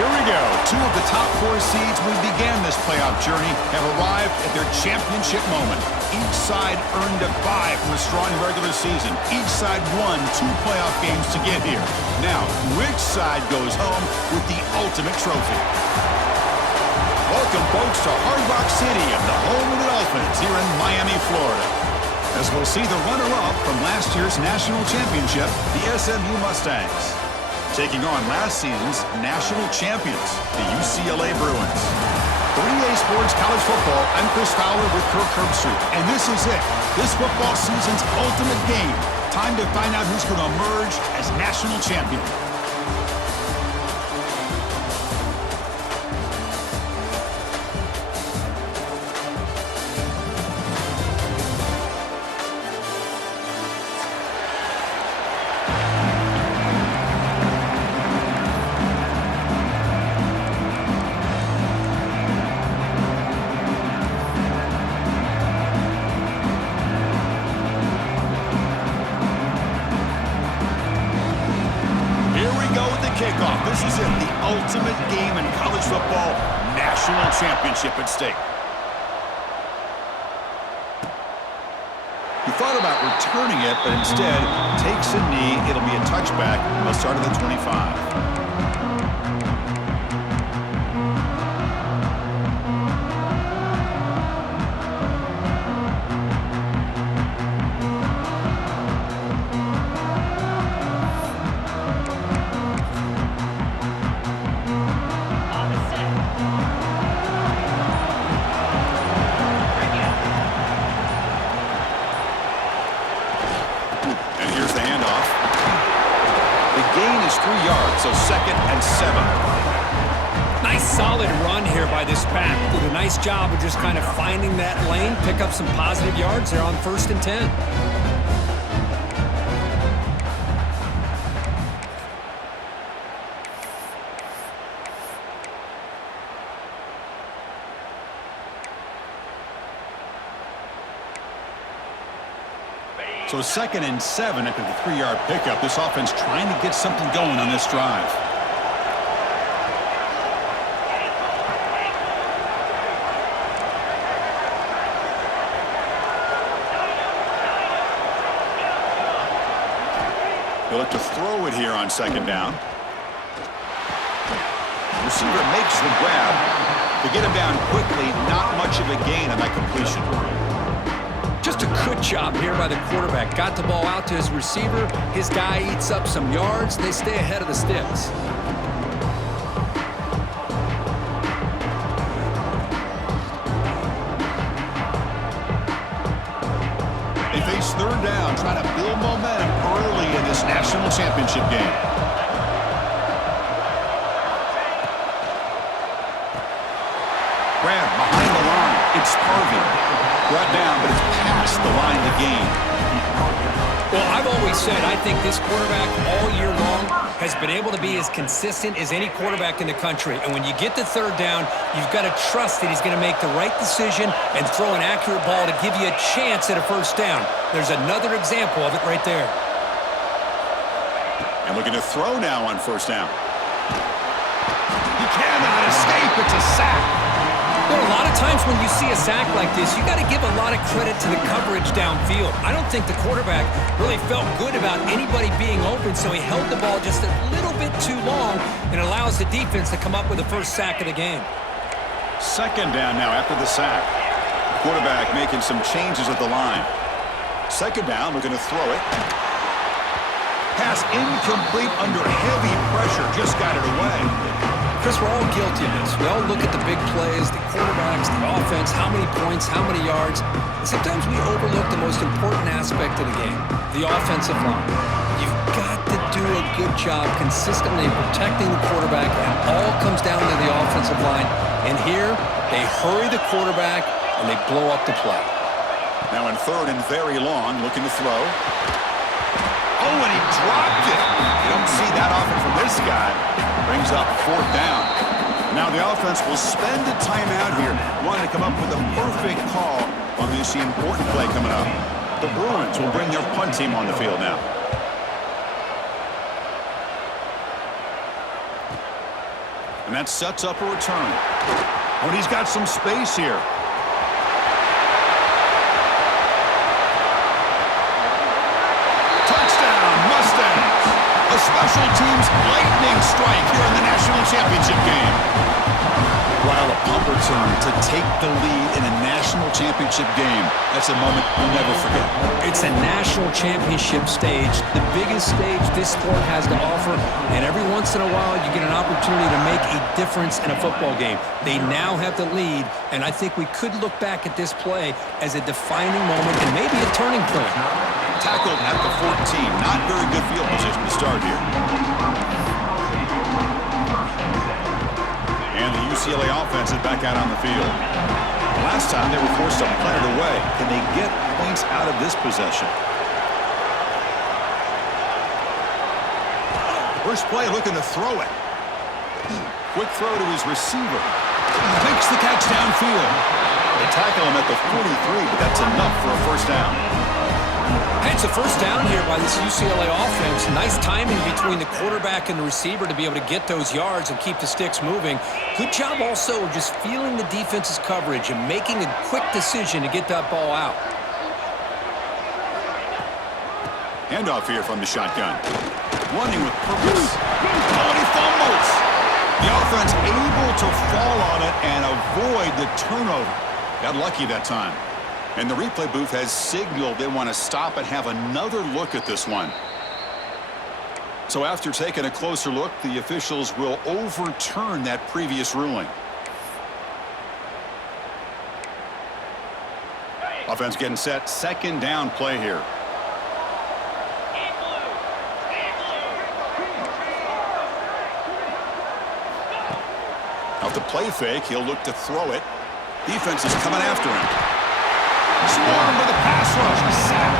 Here we go. Two of the top four seeds we began this playoff journey have arrived at their championship moment. Each side earned a bye from a strong regular season. Each side won 2 playoff games to get here. Now, which side goes home with the ultimate trophy? Welcome, folks, to Hard Rock City and the home of the Dolphins here in Miami, Florida. As we'll see the runner-up from last year's national championship, the SMU Mustangs, taking on last season's national champions, the UCLA Bruins. 3A Sports College Football, I'm Chris Fowler with Kirk Herbstreit, and this is it. This football season's ultimate game. Time to find out who's going to emerge as national champion. Kickoff. This is it, the ultimate game in college football, national championship at stake. He thought about returning it, but instead takes a knee. It'll be a touchback. He'll start at the 25. So 2nd and 7. Nice solid run here by this back. Did a nice job of just kind of finding that lane, pick up some positive yards there on 1st and 10. So 2nd and 7 after the 3-yard pickup. This offense trying to get something going on this drive. They'll look to throw it here on 2nd down. The receiver makes the grab. To get him down quickly, not much of a gain on that completion. Just a good job here by the quarterback. Got the ball out to his receiver. His guy eats up some yards. They stay ahead of the sticks. They face 3rd down, trying to build momentum early in this national championship game. Grab behind the line. It's Harvey. Brought down, but it's past the line to gain. Well, I've always said I think this quarterback all year long has been able to be as consistent as any quarterback in the country. And when you get to 3rd down, you've got to trust that he's going to make the right decision and throw an accurate ball to give you a chance at a 1st down. There's another example of it right there. And looking to throw now on 1st down. He cannot escape. It's a sack. Well, a lot of times when you see a sack like this, you got to give a lot of credit to the coverage downfield. I don't think the quarterback really felt good about anybody being open, so he held the ball just a little bit too long and allows the defense to come up with the 1st sack of the game. 2nd down now after the sack. Quarterback making some changes at the line. 2nd down, looking to throw it. Pass incomplete under heavy pressure, just got it away. Chris, we're all guilty of this. We all look at the big plays, the quarterbacks, the offense, how many points, how many yards. And sometimes we overlook the most important aspect of the game, the offensive line. You've got to do a good job consistently protecting the quarterback, and all comes down to the offensive line. And here, they hurry the quarterback, and they blow up the play. Now in 3rd and very long, looking to throw. Oh, and he dropped it. You don't see that often from this guy. Brings up 4th down. Now the offense will spend a timeout here, wanting to come up with a perfect call on this important play coming up. The Bruins will bring their punt team on the field now. And that sets up a return. Oh, and he's got some space here. Touchdown, Mustangs! A special teams lightning strike here in the national championship game. While a punt return to take the lead in a national championship game, that's a moment we'll never forget. It's a national championship stage, the biggest stage this sport has to offer, and every once in a while you get an opportunity to make a difference in a football game. They now have the lead, and I think we could look back at this play as a defining moment and maybe a turning point. Tackled at the 14. Not very good field position to start here. And the UCLA offense is back out on the field. Last time they were forced to punt it away. Can they get points out of this possession? First play looking to throw it. Quick throw to his receiver. Makes the catch downfield. They tackle him at the 43, but that's enough for a first down. Hey, it's a first down here by this UCLA offense. Nice timing between the quarterback and the receiver to be able to get those yards and keep the sticks moving. Good job also of just feeling the defense's coverage and making a quick decision to get that ball out. Handoff here from the shotgun. Running with purpose. Oh, and he fumbles. The offense able to fall on it and avoid the turnover. Got lucky that time. And the replay booth has signaled they want to stop and have another look at this one. So after taking a closer look, the officials will overturn that previous ruling. Offense getting set. Second down play here. Off the play fake, he'll look to throw it. Defense is coming after him. Swarmed by the pass rush. A sack.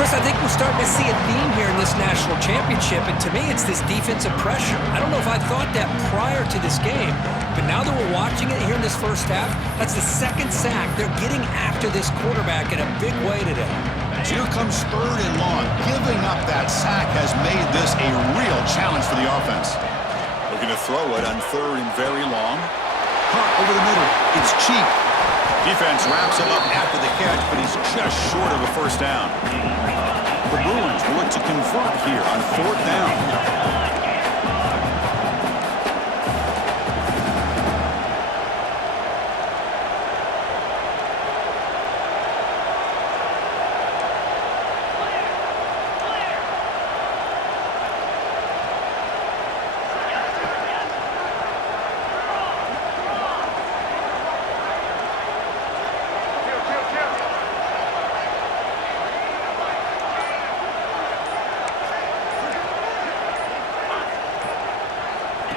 Chris, I think we're starting to see a theme here in this national championship, and to me it's this defensive pressure. I don't know if I thought that prior to this game, but now that we're watching it here in this first half, that's the second sack. They're getting after this quarterback in a big way today. Here comes third and long. Giving up that sack has made this a real challenge for the offense. Looking to throw it on third and very long. Hunt over the middle. It's cheap. Defense wraps him up after the catch, but he's just short of a first down. The Bruins will look to convert here on fourth down.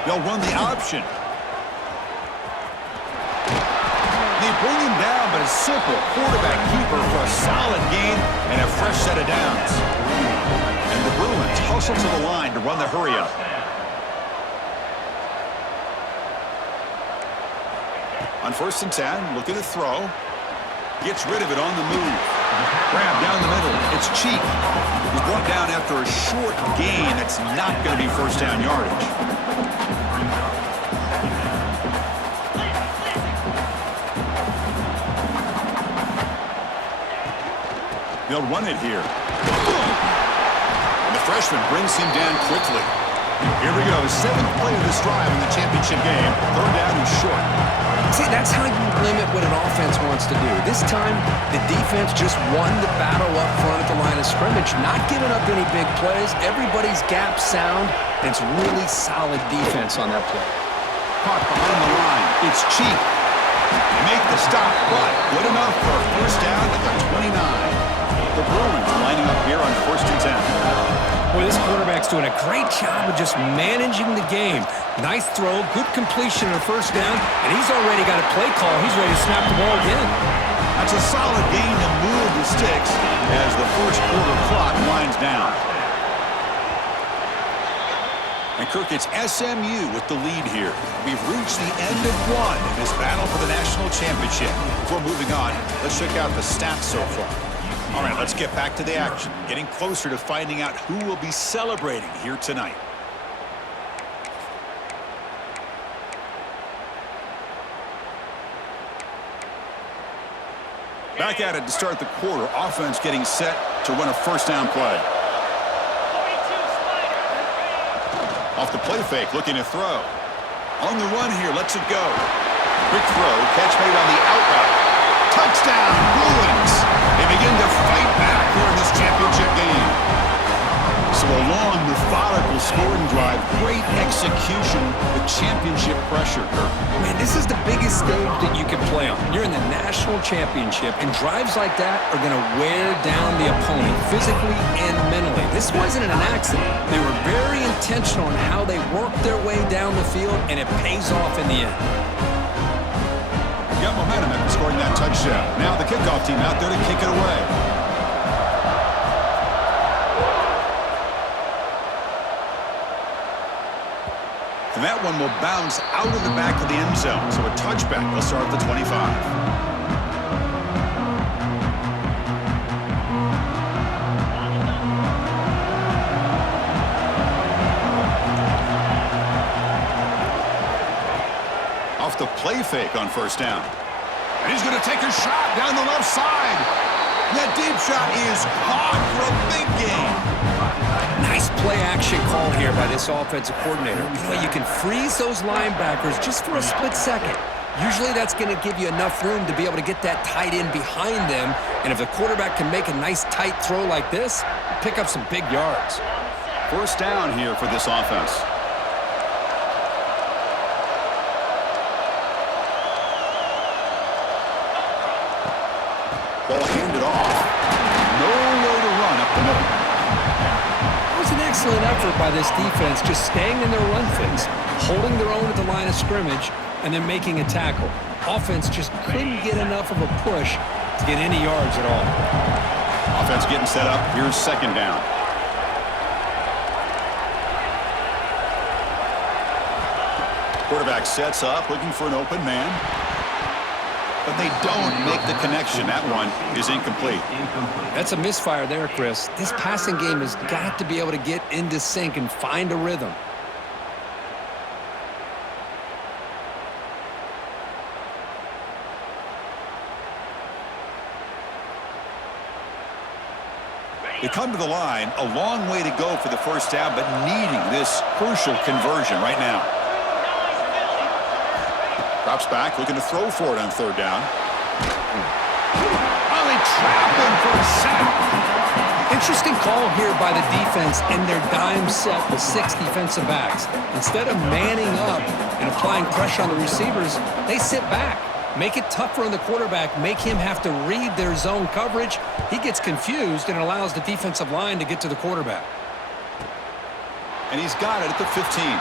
They'll run the option. They bring him down, but a simple quarterback keeper for a solid gain and a fresh set of downs. And the Bruins hustle to the line to run the hurry-up. On 1st and 10, looking to throw. Gets rid of it on the move. Grab down the middle. It's cheap. He's brought down after a short gain. That's not going to be first down yardage. They'll run it here. And the freshman brings him down quickly. Here we go. 7th play of this drive in the championship game. Third down and short. See, that's how you limit what an offense wants to do. This time, the defense just won the battle up front at the line of scrimmage, not giving up any big plays. Everybody's gap sound, and it's really solid defense on that play. Caught behind the line. It's cheap. They make the stop, but good enough for a first down at the 29. The Bruins lining up here on 1st and 10. Boy, this quarterback's doing a great job of just managing the game. Nice throw, good completion on first down, and he's already got a play call. He's ready to snap the ball again. That's a solid gain to move the sticks as the first quarter clock winds down. And Kirk, it's SMU with the lead here. We've reached the end of one in this battle for the national championship. Before moving on, let's check out the stats so far. All right, let's get back to the action. Getting closer to finding out who will be celebrating here tonight. Back at it to start the quarter. Offense getting set to run a first down play. Off the play fake, looking to throw. On the run here, lets it go. Quick throw, catch made on the outright. Touchdown, Bruins! They begin to fight back here in this championship game. So a long, methodical scoring drive, great execution with championship pressure, Kirk. Man, this is the biggest stage that you can play on. You're in the national championship, and drives like that are going to wear down the opponent physically and mentally. This wasn't an accident. They were very intentional in how they worked their way down the field, and it pays off in the end. Got momentum after scoring that touchdown. Now the kickoff team out there to kick it away. And that one will bounce out of the back of the end zone. So a touchback will start at the 25. Off the play fake on first down. And he's going to take a shot down the left side. That deep shot is caught for a big gain. Nice play-action call here by this offensive coordinator. You can freeze those linebackers just for a split second. Usually that's going to give you enough room to be able to get that tight end behind them. And if the quarterback can make a nice tight throw like this, pick up some big yards. First down here for this offense. Ball handed off. Nowhere to run up the middle. It was an excellent effort by this defense, just staying in their run fix, holding their own at the line of scrimmage, and then making a tackle. Offense just couldn't get enough of a push to get any yards at all. Offense getting set up. Here's second down. Quarterback sets up, looking for an open man. But they don't make the connection. That one is incomplete. That's a misfire there, Chris. This passing game has got to be able to get into sync and find a rhythm. They come to the line, a long way to go for the first down, but needing this crucial conversion right now. Drops back, looking to throw for it on third down. Oh, they trap him for a sack. Interesting call here by the defense in their dime set with 6 defensive backs. Instead of manning up and applying pressure on the receivers, they sit back. Make it tougher on the quarterback. Make him have to read their zone coverage. He gets confused and allows the defensive line to get to the quarterback. And he's got it at the 15.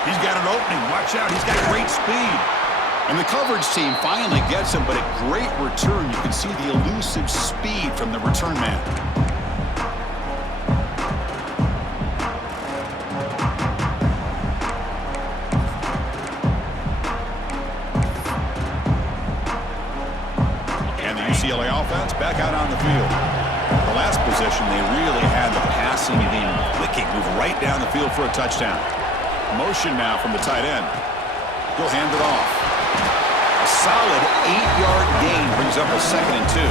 He's got an opening. Watch out. He's got great speed. And the coverage team finally gets him, but a great return. You can see the elusive speed from the return man. And the UCLA offense back out on the field. The last possession, they really had the passing game clicking, move right down the field for a touchdown. Motion now from the tight end. He'll hand it off. A solid 8-yard gain brings up a 2nd and 2.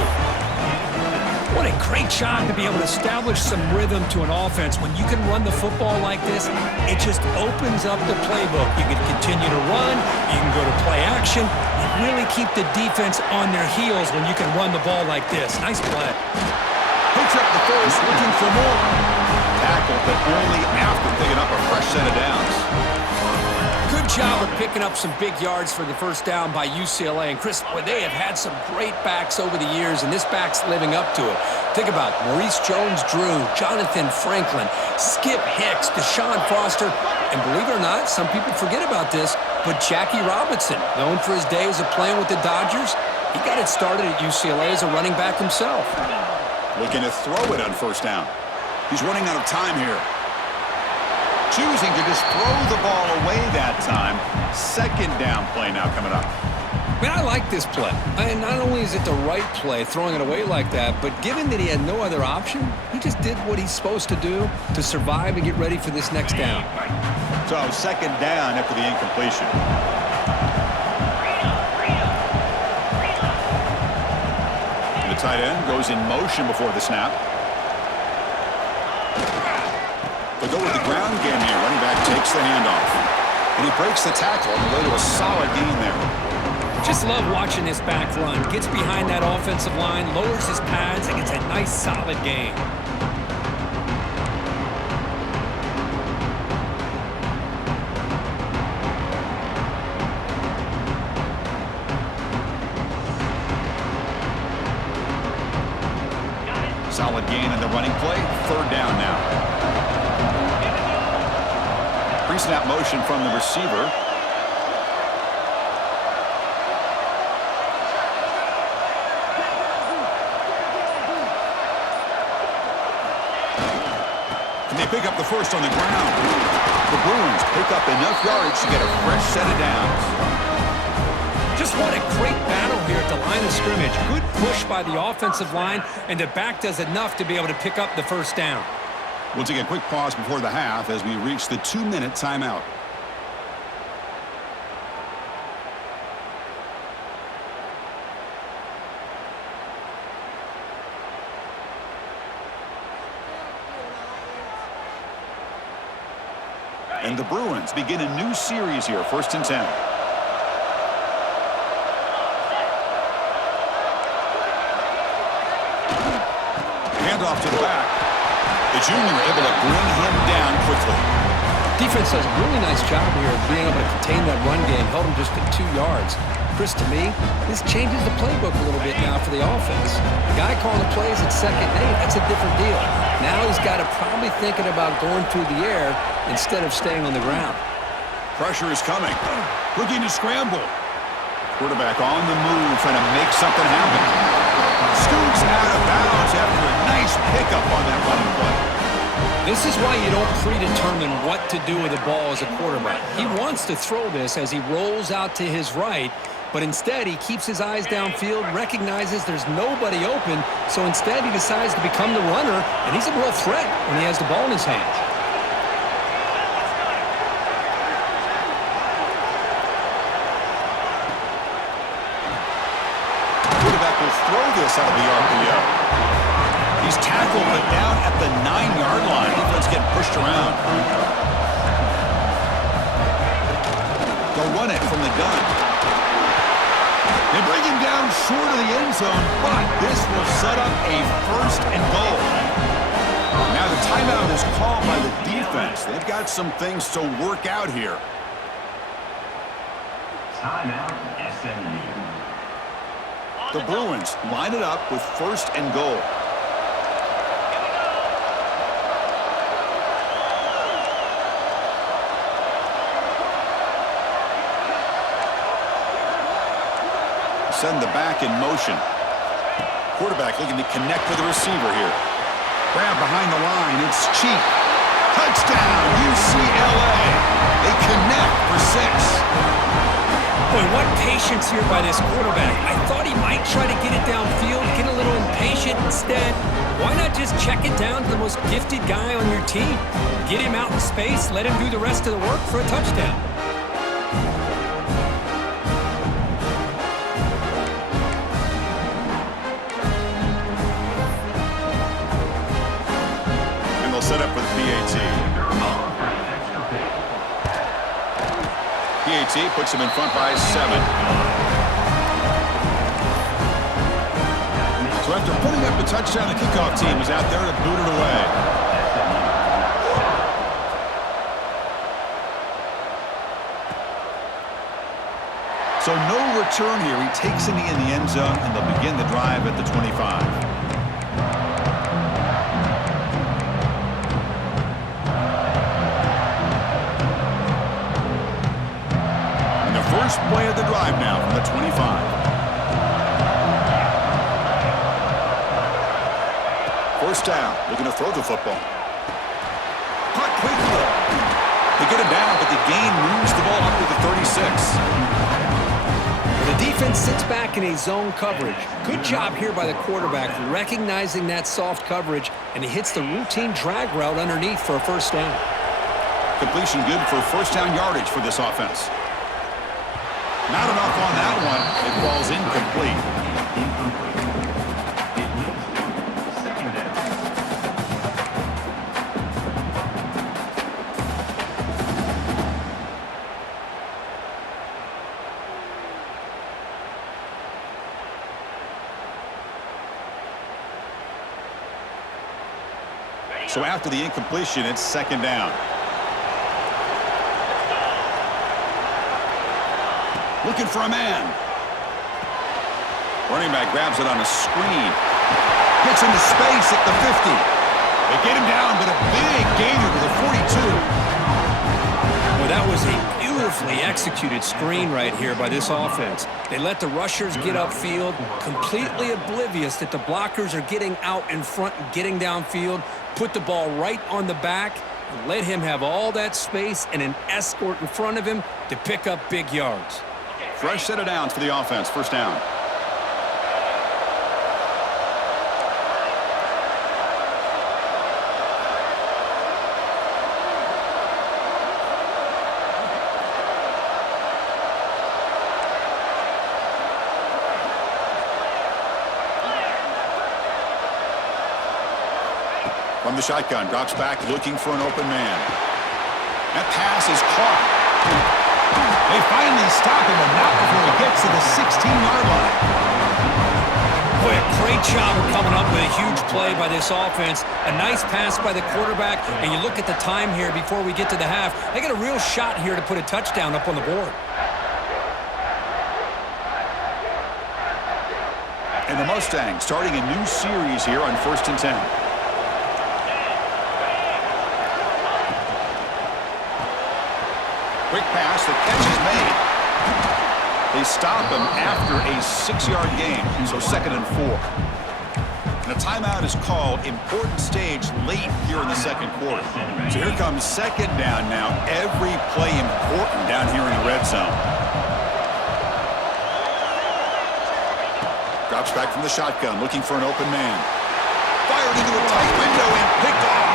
What a great job to be able to establish some rhythm to an offense. When you can run the football like this, it just opens up the playbook. You can continue to run. You can go to play action. You really keep the defense on their heels when you can run the ball like this. Nice play. Picks up the first, looking for more. Tackle, but only after picking up a fresh set of downs. Good job of picking up some big yards for the first down by UCLA. And Chris, boy, they have had some great backs over the years, and this back's living up to it. Think about Maurice Jones-Drew, Jonathan Franklin, Skip Hicks, Deshaun Foster, and believe it or not, some people forget about this, but Jackie Robinson, known for his days of playing with the Dodgers, he got it started at UCLA as a running back himself. Looking to throw it on first down. He's running out of time here. Choosing to just throw the ball away that time. Second down play now coming up. Man, I like this play. And not only is it the right play, throwing it away like that, but given that he had no other option, he just did what he's supposed to do to survive and get ready for this next down. So second down after the incompletion. tight end goes in motion before the snap. They go with the ground game here. Running back takes the handoff. And he breaks the tackle on the way to a solid gain there. Just love watching this back run. Gets behind that offensive line, lowers his pads, and gets a nice solid gain. Solid gain in the running play. Third down now. Pre-snap motion from the receiver. And they pick up the first on the ground. The Bruins pick up enough yardage to get a fresh set of downs. Just what a great battle here at the line of scrimmage. Good push by the offensive line, and the back does enough to be able to pick up the first down. We'll take a quick pause before the half as we reach the 2-minute timeout. And the Bruins begin a new series here, 1st and 10. Handoff to the back. The junior able to bring him down quickly. Defense does a really nice job here of being able to contain that run game. Held him just at 2 yards. Chris, to me, this changes the playbook a little bit now for the offense. The guy calling the plays at 2nd and 8, that's a different deal. Now he's got to probably thinking about going through the air instead of staying on the ground. Pressure is coming. Looking to scramble. Quarterback on the move, trying to make something happen. Scoots out of bounds after a nice pickup on that running play. This is why you don't predetermine what to do with the ball as a quarterback. He wants to throw this as he rolls out to his right, but instead he keeps his eyes downfield, recognizes there's nobody open, so instead he decides to become the runner, and he's a real threat when he has the ball in his hands. Quarterback will throw this out of the RPO. He's tackled, but down at the 9-yard line. Defense getting pushed around. They'll run it from the gun. They bring him down short of the end zone, but this will set up a 1st and goal. Now the timeout is called by the defense. They've got some things to work out here. Timeout, SMU. The Bruins line it up with 1st and goal. Send the back in motion. Quarterback looking to connect with the receiver here. Grab behind the line. It's cheap. Touchdown, UCLA. They connect for 6. Boy, what patience here by this quarterback. I thought he might try to get it downfield, get a little impatient. Instead, why not just check it down to the most gifted guy on your team? Get him out in space, let him do the rest of the work for a touchdown. Set up with PAT. PAT puts him in front by 7. So after putting up the touchdown, the kickoff team is out there to boot it away. So no return here. He takes a knee in the end zone, and they'll begin the drive at the 25. First play of the drive now from the 25. First down, looking to throw the football. Caught quickly. They get him down, but the gain moves the ball up to the 36. The defense sits back in a zone coverage. Good job here by the quarterback, recognizing that soft coverage, and he hits the routine drag route underneath for a first down. Completion good for first down yardage for this offense. Not enough on that one. It falls incomplete. So after the incompletion, it's second down. Looking for a man. Running back grabs it on a screen. Gets into space at the 50. They get him down, but a big gainer to the 42. Well, that was a beautifully executed screen right here by this offense. They let the rushers get upfield, completely oblivious that the blockers are getting out in front and getting downfield, put the ball right on the back, and let him have all that space and an escort in front of him to pick up big yards. Fresh set of downs for the offense. First down. From the shotgun, drops back looking for an open man. That pass is caught. They finally stop him, but not before he gets to the 16-yard line. Boy, a great job of coming up with a huge play by this offense. A nice pass by the quarterback, and you look at the time here before we get to the half. They got a real shot here to put a touchdown up on the board. And the Mustangs starting a new series here on 1st and 10. Quick pass, the catch is made. They stop him after a 6-yard gain, so 2nd and 4. And a timeout is called. Important stage late here in the second quarter. So here comes second down now. Every play important down here in the red zone. Drops back from the shotgun, looking for an open man. Fired into a tight window and picked off.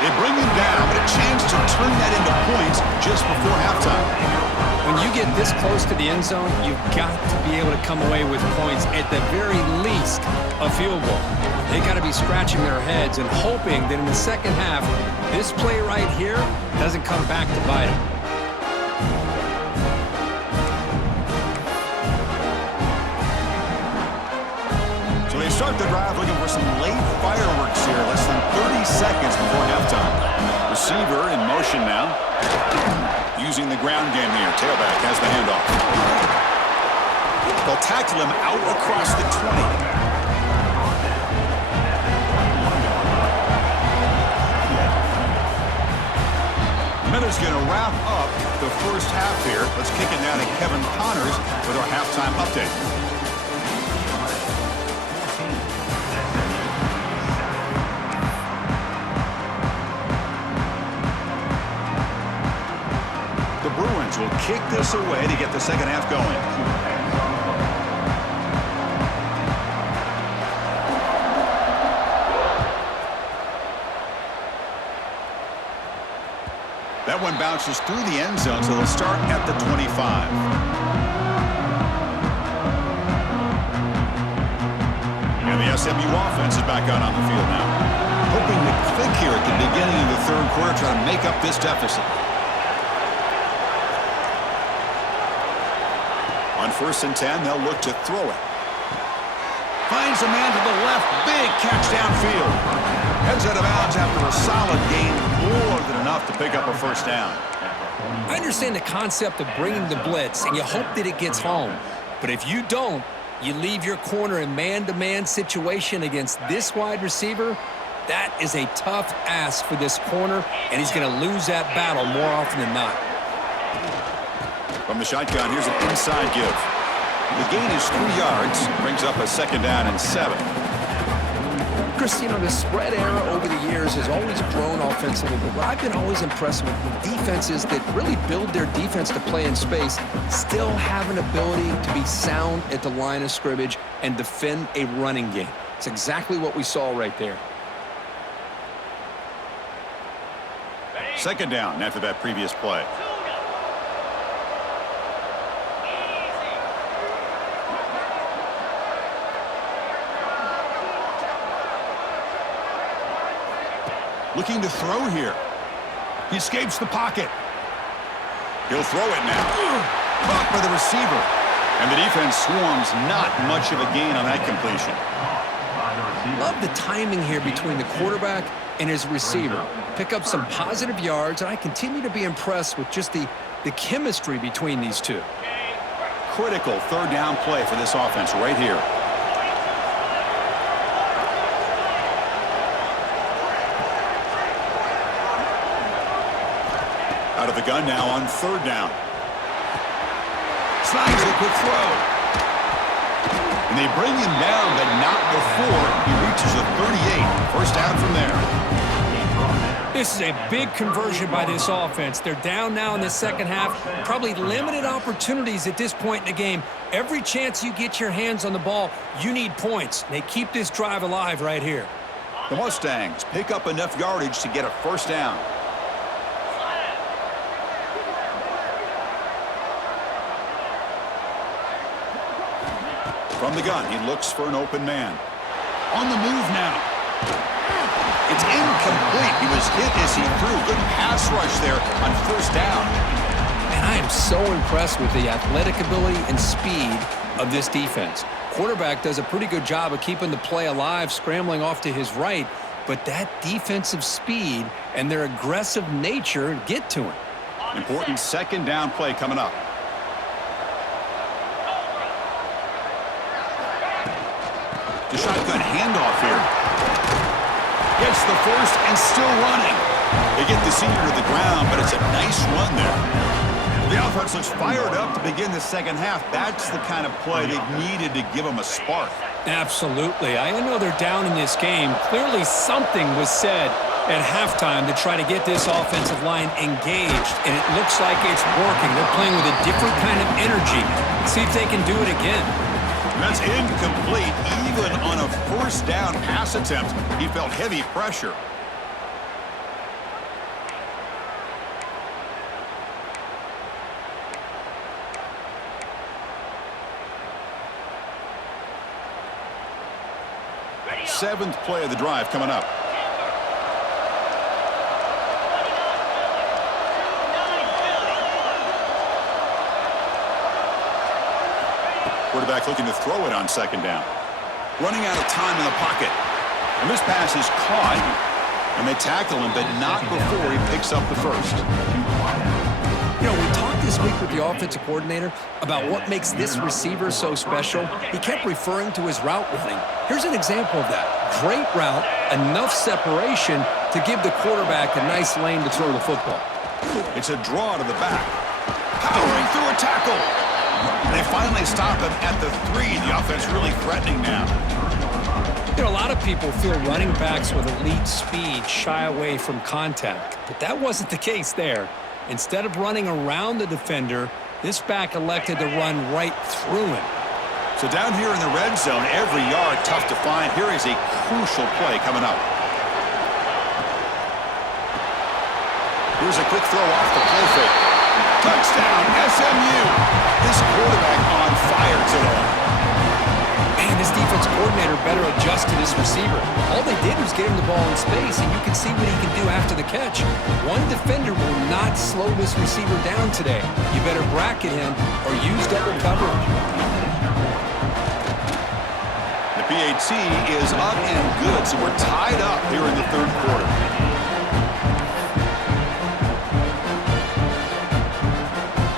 They bring him down, but a chance to turn that into points just before halftime. When you get this close to the end zone, you've got to be able to come away with points, at the very least, a field goal. They got to be scratching their heads and hoping that in the second half, this play right here doesn't come back to bite them. Start the drive looking for some late fireworks here. Less than 30 seconds before halftime. Receiver in motion now. Using the ground game here. Tailback has the handoff. They'll tackle him out across the 20. Miller's going to wrap up the first half here. Let's kick it now to Kevin Connors with our halftime update. Bruins will kick this away to get the second half going. That one bounces through the end zone, so they'll start at the 25. And the SMU offense is back out on the field now. Hoping to click here at the beginning of the third quarter, trying to make up this deficit. On 1st and 10, they'll look to throw it. Finds a man to the left. Big catch downfield. Heads out of bounds after a solid gain. More than enough to pick up a first down. I understand the concept of bringing the blitz, and you hope that it gets home. But if you don't, you leave your corner in man-to-man situation against this wide receiver. That is a tough ask for this corner, and he's going to lose that battle more often than not. From the shotgun, here's an inside give. The gain is 3 yards, brings up a second down and 7. Chris, you know, the spread era over the years has always grown offensively, but what I've been always impressed with defenses that really build their defense to play in space still have an ability to be sound at the line of scrimmage and defend a running game. It's exactly what we saw right there. Second down after that previous play. Looking to throw here. He escapes the pocket. He'll throw it now. Caught by the receiver. And the defense swarms. Not much of a gain on that completion. Love the timing here between the quarterback, and his receiver. Pick up some positive yards, and I continue to be impressed with just the chemistry between these two. Critical third down play for this offense right here. Out of the gun now on third down. Slides a quick throw. And they bring him down, but not before he reaches the 38. First down from there. This is a big conversion by this offense. They're down now in the second half. Probably limited opportunities at this point in the game. Every chance you get your hands on the ball, you need points. They keep this drive alive right here. The Mustangs pick up enough yardage to get a first down. From the gun, he looks for an open man. On the move now. It's incomplete. He was hit as he threw. Good pass rush there on first down. And I am so impressed with the athletic ability and speed of this defense. Quarterback does a pretty good job of keeping the play alive, scrambling off to his right, but that defensive speed and their aggressive nature get to him. Important second down play coming up. The shotgun handoff here. Gets the first and still running. They get the senior to the ground, but it's a nice run there. The offense looks fired up to begin the second half. That's the kind of play they needed to give them a spark. Absolutely. I know they're down in this game. Clearly something was said at halftime to try to get this offensive line engaged, and it looks like it's working. They're playing with a different kind of energy. See if they can do it again. That's incomplete. Even on a first down pass attempt, he felt heavy pressure. Seventh play of the drive coming up. Quarterback looking to throw it on second down. Running out of time in the pocket. And this pass is caught. And they tackle him, but not before he picks up the first. You know, we talked this week with the offensive coordinator about what makes this receiver so special. He kept referring to his route running. Here's an example of that. Great route, enough separation to give the quarterback a nice lane to throw the football. It's a draw to the back. Powering through a tackle. They finally stop him at the 3. The offense really threatening now. You know, a lot of people feel running backs with elite speed shy away from contact, but that wasn't the case there. Instead of running around the defender, this back elected to run right through him. So down here in the red zone, every yard tough to find. Here is a crucial play coming up. Here's a quick throw off the play fake. Touchdown, SMU. This quarterback on fire today. Man, this defense coordinator better adjust to this receiver. All they did was get him the ball in space, and you can see what he can do after the catch. One defender will not slow this receiver down today. You better bracket him or use double coverage. The PAT is up and good, so we're tied up here in the third quarter.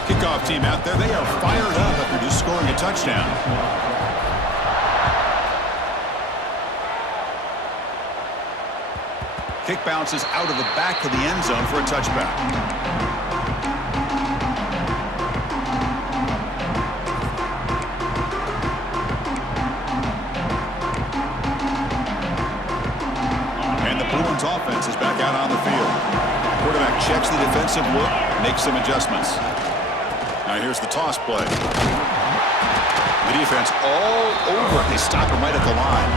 Kickoff team out there, they are fired up after just scoring a touchdown. Kick bounces out of the back of the end zone for a touchback. And the Bruins offense is back out on the field. Quarterback checks the defensive look, makes some adjustments. Now here's the toss play. The defense all over. They stop him right at the line.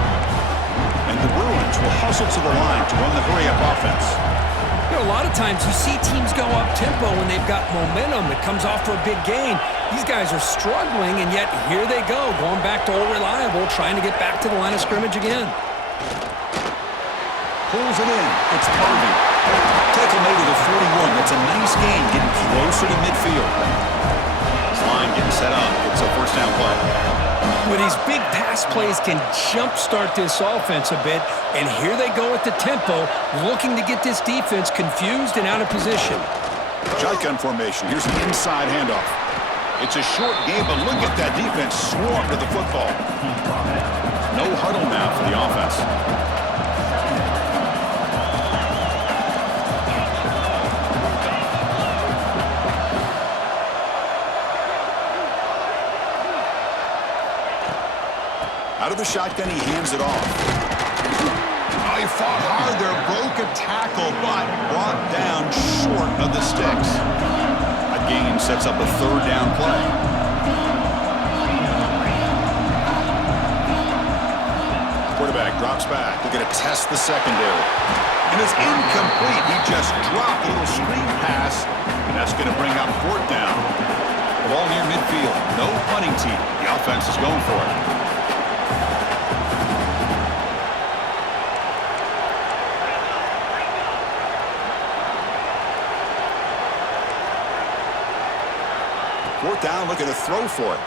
And the Bruins will hustle to the line to run the hurry-up offense. You know, a lot of times you see teams go up-tempo when they've got momentum that comes off for a big gain. These guys are struggling, and yet here they go, going back to old reliable, trying to get back to the line of scrimmage again. Pulls it in. It's Harvey. Tackle made to the 41. That's a nice gain, getting closer to midfield. line getting set up. It's a first down play. With these big pass plays can jumpstart this offense a bit, and here they go at the tempo, looking to get this defense confused and out of position. Shotgun formation. Here's an inside handoff. It's a short game, but look at that defense swarm to the football. No huddle now for the offense. Out of the shotgun, he hands it off. Oh, he fought hard there, broke a tackle, but brought down short of the sticks. That gain sets up a third down play. Quarterback drops back. Looking to test the secondary. And it's incomplete. He just dropped a little screen pass, and that's going to bring up fourth down. The ball near midfield. No punting team. The offense is going for it. Fourth down, looking to throw for it.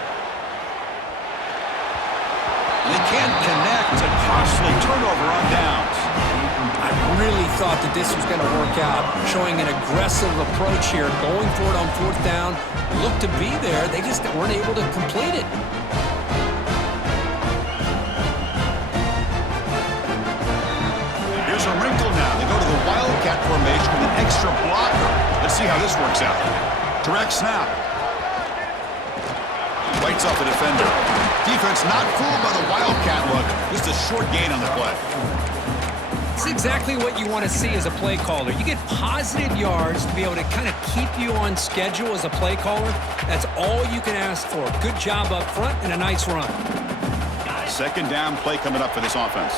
And they can't connect. A costly turnover on downs. I really thought that this was going to work out, showing an aggressive approach here, going for it on fourth down. Looked to be there. They just weren't able to complete it. Here's a wrinkle now. They go to the Wildcat formation with an extra blocker. Let's see how this works out. Direct snap. Bites off the defender. Defense not fooled by the Wildcat look. Just a short gain on the play. It's exactly what you want to see as a play caller. You get positive yards to be able to kind of keep you on schedule as a play caller. That's all you can ask for. Good job up front and a nice run. Second down play coming up for this offense.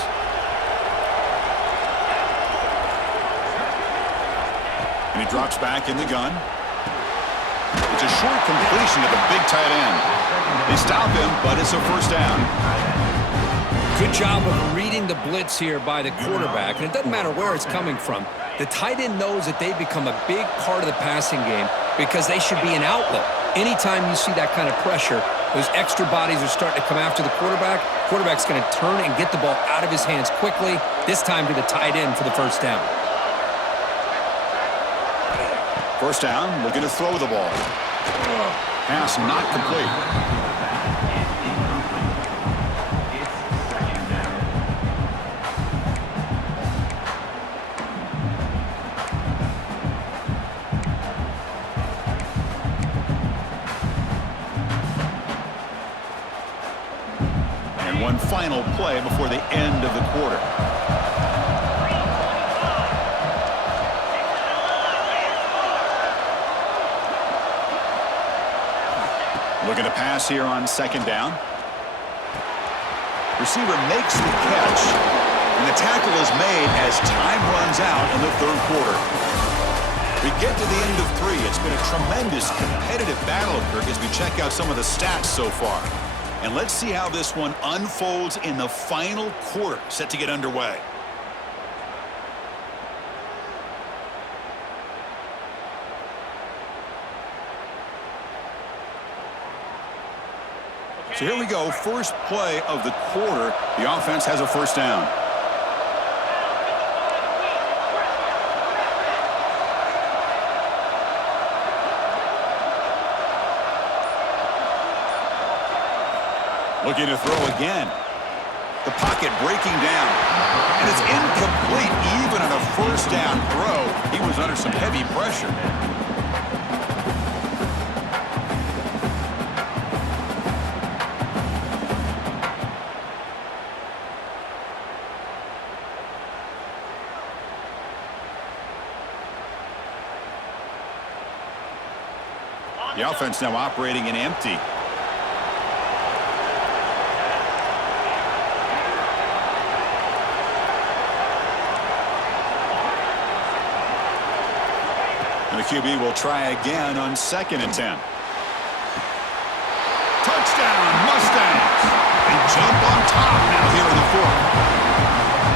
And he drops back in the gun. It's a short completion to the big tight end. They stop him, but it's a first down. Good job of reading the blitz here by the quarterback, and it doesn't matter where it's coming from. The tight end knows that they've become a big part of the passing game because they should be an outlet. Anytime you see that kind of pressure, those extra bodies are starting to come after the quarterback. Quarterback's going to turn and get the ball out of his hands quickly, this time to the tight end for the first down. First down, looking to throw the ball. Pass not complete. And one final play before the end of the quarter. Looking to pass here on second down. Receiver makes the catch, and the tackle is made as time runs out in the third quarter. We get to the end of three. It's been a tremendous competitive battle, Kirk, as we check out some of the stats so far. And let's see how this one unfolds in the final quarter, set to get underway. So here we go, first play of the quarter. The offense has a first down. Looking to throw again. The pocket breaking down. And it's incomplete even on a first down throw. He was under some heavy pressure. The offense now operating in empty. And the QB will try again on 2nd and 10. Touchdown, Mustangs! They jump on top now here in the fourth.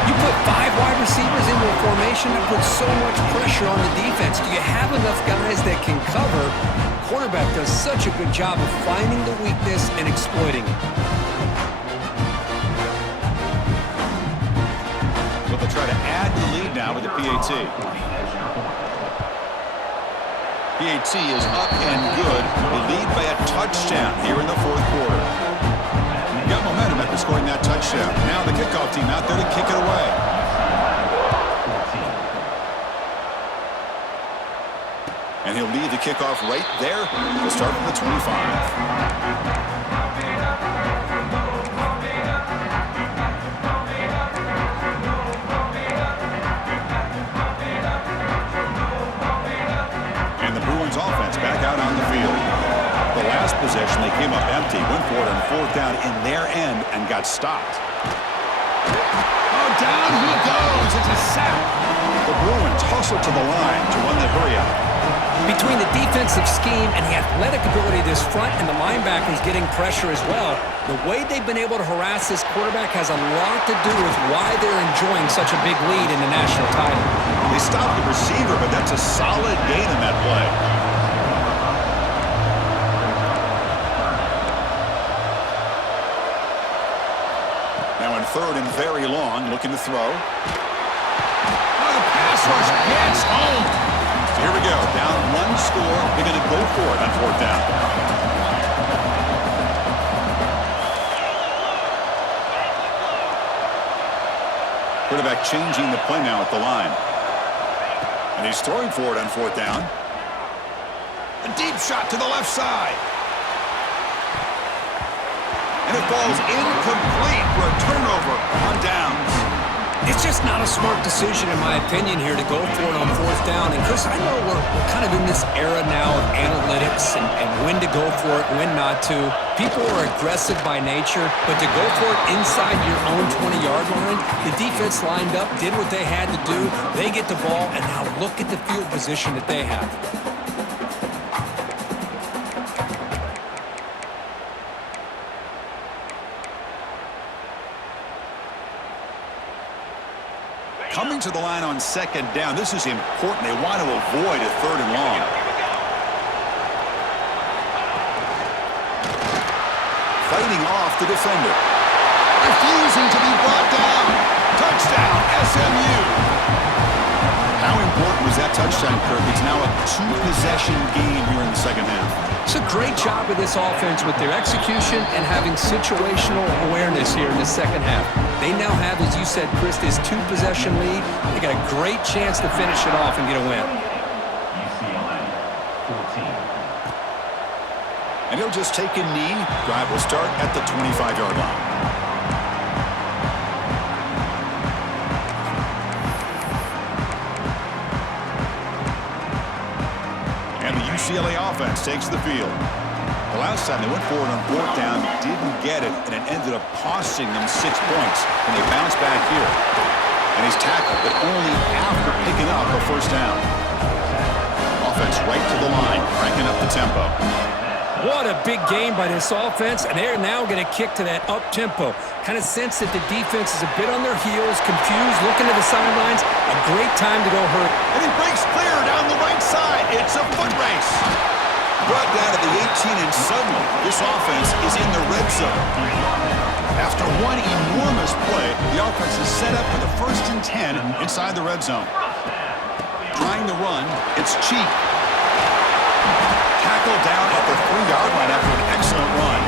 You put 5 wide receivers into a formation that puts so much pressure on the defense. Do you have enough guys that can cover? Quarterback does such a good job of finding the weakness and exploiting it. So they'll try to add the lead now with the PAT. PAT is up and good. They lead by a touchdown here in the fourth quarter. Got momentum after scoring that touchdown. Now the kickoff team out there to kick it away. And he'll lead the kickoff right there. We'll start from the 25. Offense back out on the field. The last possession, they came up empty, went for it on fourth down in their end and got stopped. Oh, down he goes. It's a sack. The Bruins hustle to the line to run the hurry up. Between the defensive scheme and the athletic ability of this front and the linebackers getting pressure as well, the way they've been able to harass this quarterback has a lot to do with why they're enjoying such a big lead in the national title. They stopped the receiver, but that's a solid gain in that play. Now in third and very long, looking to throw. Oh, the pass rush gets home. So here we go, down one score. They're going to go for it on fourth down. Quarterback changing the play now at the line. And he's throwing for it on fourth down. A deep shot to the left side. And it falls incomplete for a turnover on downs. It's just not a smart decision, in my opinion, here to go for it on fourth down. And, Chris, I know we're kind of in this era now of analytics and when to go for it, when not to. People are aggressive by nature, but to go for it inside your own 20-yard line, the defense lined up, did what they had to do. They get the ball, and now look at the field position that they have. Coming to the line on second down. This is important. They want to avoid a third and long. Fighting off the defender. Refusing to be brought down. Touchdown, SMU. How important was that touchdown, Kirk? It's now a two-possession game here in the second half. It's a great job of this offense with their execution and having situational awareness here in the second half. They now have, as you said, Chris, this two-possession lead. They got a great chance to finish it off and get a win. UCLA, 14. And he'll just take a knee. Drive will start at the 25-yard line. And the UCLA offense takes the field. The last time they went forward on fourth down, didn't get it, and it ended up costing them 6 points. And they bounced back here. And he's tackled, but only after picking up a first down. Offense right to the line, cranking up the tempo. What a big game by this offense, and they're now going to kick to that up-tempo. Kind of sense that the defense is a bit on their heels, confused, looking to the sidelines. A great time to go hurt. And he breaks clear down the right side. It's a foot race. Brought down to the 18, and suddenly this offense is in the red zone. After one enormous play, the offense is set up for the 1st and 10 inside the red zone. Trying to run, it's cheap. Tackle down at the 3-yard line after an excellent run.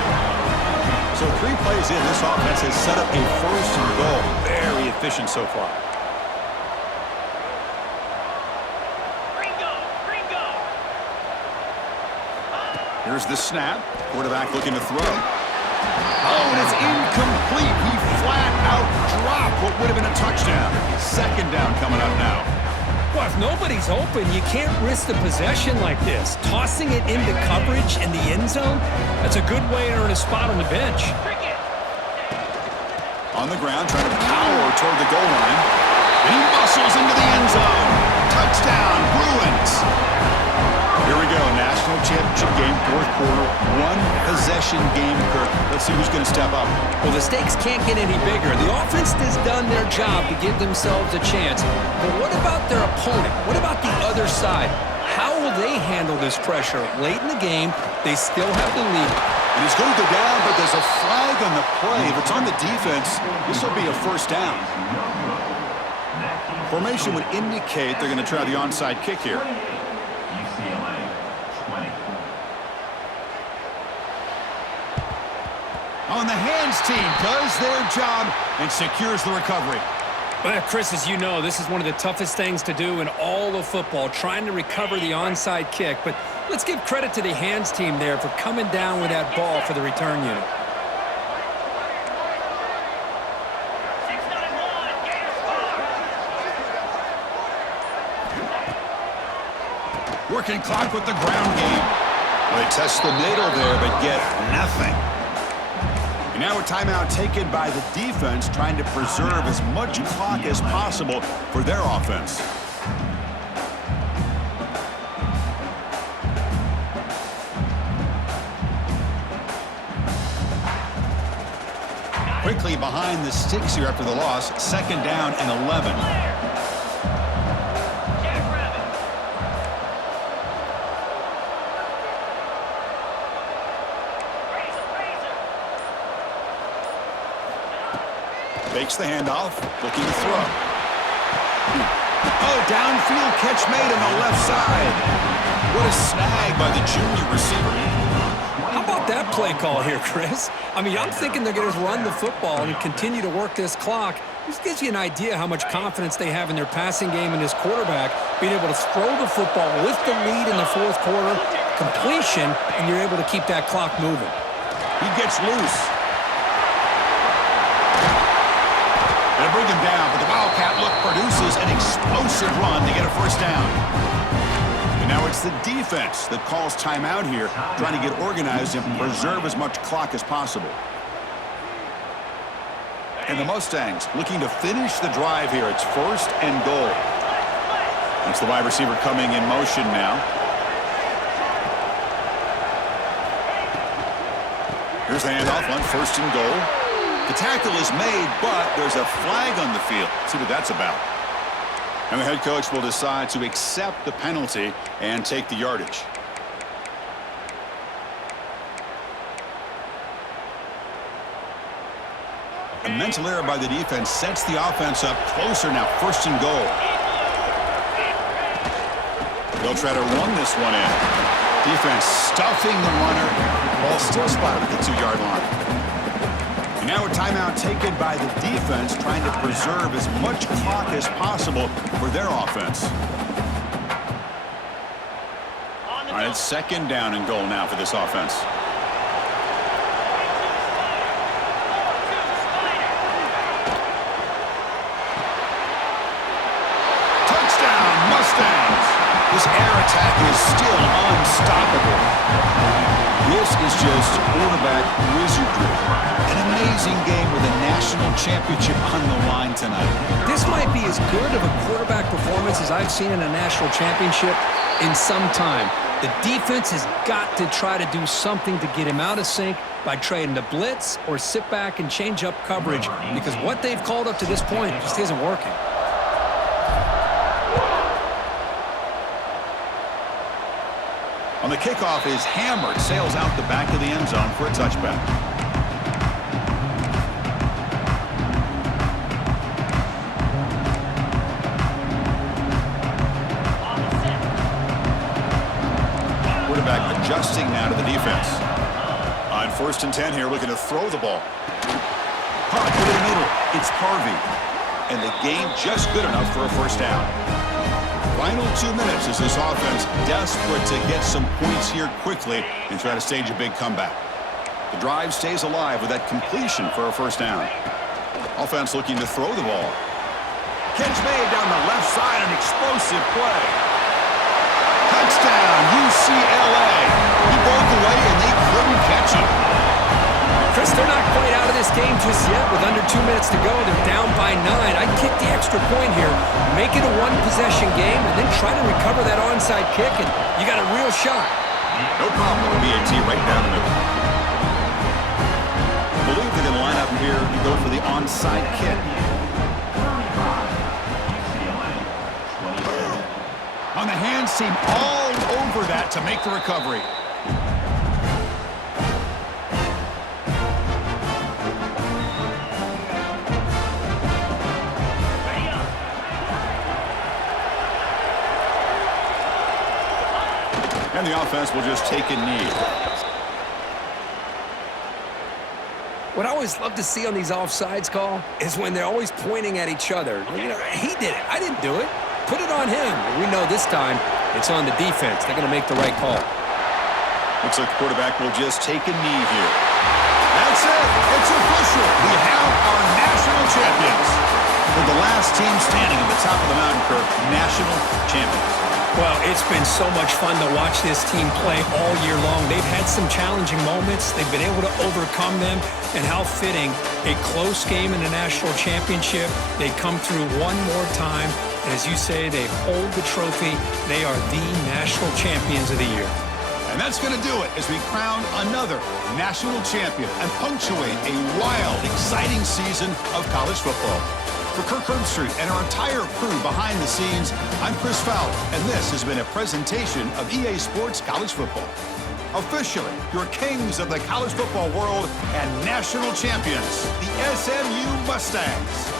So 3 plays in, this offense has set up a 1st and goal. Very efficient so far. Here's the snap. Quarterback looking to throw. Oh, and it's incomplete. He flat out dropped what would have been a touchdown. 2nd down coming up now. Well, if nobody's open, you can't risk the possession like this. Tossing it into coverage in the end zone, that's a good way to earn a spot on the bench. On the ground, trying to power toward the goal line. And he muscles into the end zone. Touchdown, Bruins. Here we go, national championship game, 4th quarter, one possession game, Kirk. Let's see who's going to step up. Well, the stakes can't get any bigger. The offense has done their job to give themselves a chance. But what about their opponent? What about the other side? How will they handle this pressure? Late in the game, they still have the lead. And he's going to go down, but there's a flag on the play. If it's on the defense, this will be a first down. Formation would indicate they're going to try the onside kick here. UCLA 20. On the hands team does their job and secures the recovery. Well, Chris, as you know, this is one of the toughest things to do in all of football, trying to recover the onside kick. But let's give credit to the hands team there for coming down with that ball for the return unit. Working clock with the ground game. Well, they test the middle there, but get nothing. And now a timeout taken by the defense, trying to preserve as much clock as possible for their offense. Quickly behind the sticks here after the loss. 2nd down and 11. Fakes the handoff, looking to throw. Oh, downfield catch made on the left side. What a snag by the junior receiver. How about that play call here, Chris? I mean, I'm thinking they're going to run the football and continue to work this clock. This gives you an idea how much confidence they have in their passing game and this quarterback being able to throw the football with the lead in the 4th quarter, completion, and you're able to keep that clock moving. He gets loose. They bring him down, but the Wildcat look produces an explosive run to get a first down. And now it's the defense that calls timeout here, trying to get organized and preserve as much clock as possible. And the Mustangs looking to finish the drive here. It's 1st and goal. It's the wide receiver coming in motion now. Here's the handoff on 1st and goal. The tackle is made, but there's a flag on the field. Let's see what that's about. And the head coach will decide to accept the penalty and take the yardage. A mental error by the defense sets the offense up closer now. 1st and goal. They'll try to run this one in. Defense stuffing the runner. Ball still spotted at the 2-yard line. And now a timeout taken by the defense, trying to preserve as much clock as possible for their offense. All right, it's 2nd down and goal now for this offense. Touchdown, Mustangs! This air attack is still unstoppable. This is just quarterback wizardry. An amazing game with a national championship on the line tonight. This might be as good of a quarterback performance as I've seen in a national championship in some time. The defense has got to try to do something to get him out of sync by trading the blitz or sit back and change up coverage, because what they've called up to this point just isn't working. On the kickoff is hammered, sails out the back of the end zone for a touchback. Quarterback adjusting now to the defense. On 1st and 10 here, looking to throw the ball. Caught in the middle. It's Harvey. And the game just good enough for a first down. Final 2 minutes as this offense desperate to get some points here quickly and try to stage a big comeback. The drive stays alive with that completion for a first down. Offense looking to throw the ball. Catch made down the left side, an explosive play. Touchdown, UCLA. He broke away and they couldn't catch him. Chris, they're not quite out of this game just yet. With under 2 minutes to go, they're down by 9. I'd kick the extra point here, make it a one-possession game, and then try to recover that onside kick, and you got a real shot. No problem. It'll be a JT, right down the middle. I believe they're going to line up here and go for the onside kick. On the hands team, all over that to make the recovery. And the offense will just take a knee. What I always love to see on these offsides call is when they're always pointing at each other. You know, he did it. I didn't do it. Put it on him. We know this time it's on the defense. They're going to make the right call. Looks like the quarterback will just take a knee here. That's it. It's official. We have our national champions. We're the last team standing at the top of the mountain curve, national champions. Well, it's been so much fun to watch this team play all year long. They've had some challenging moments. They've been able to overcome them. And how fitting, a close game in the national championship. They come through one more time. And as you say, they hold the trophy. They are the national champions of the year. And that's going to do it as we crown another national champion and punctuate a wild, exciting season of college football. For Kirk Herbstreit and our entire crew behind the scenes, I'm Chris Fowler, and this has been a presentation of EA Sports College Football. Officially, your kings of the college football world and national champions, the SMU Mustangs.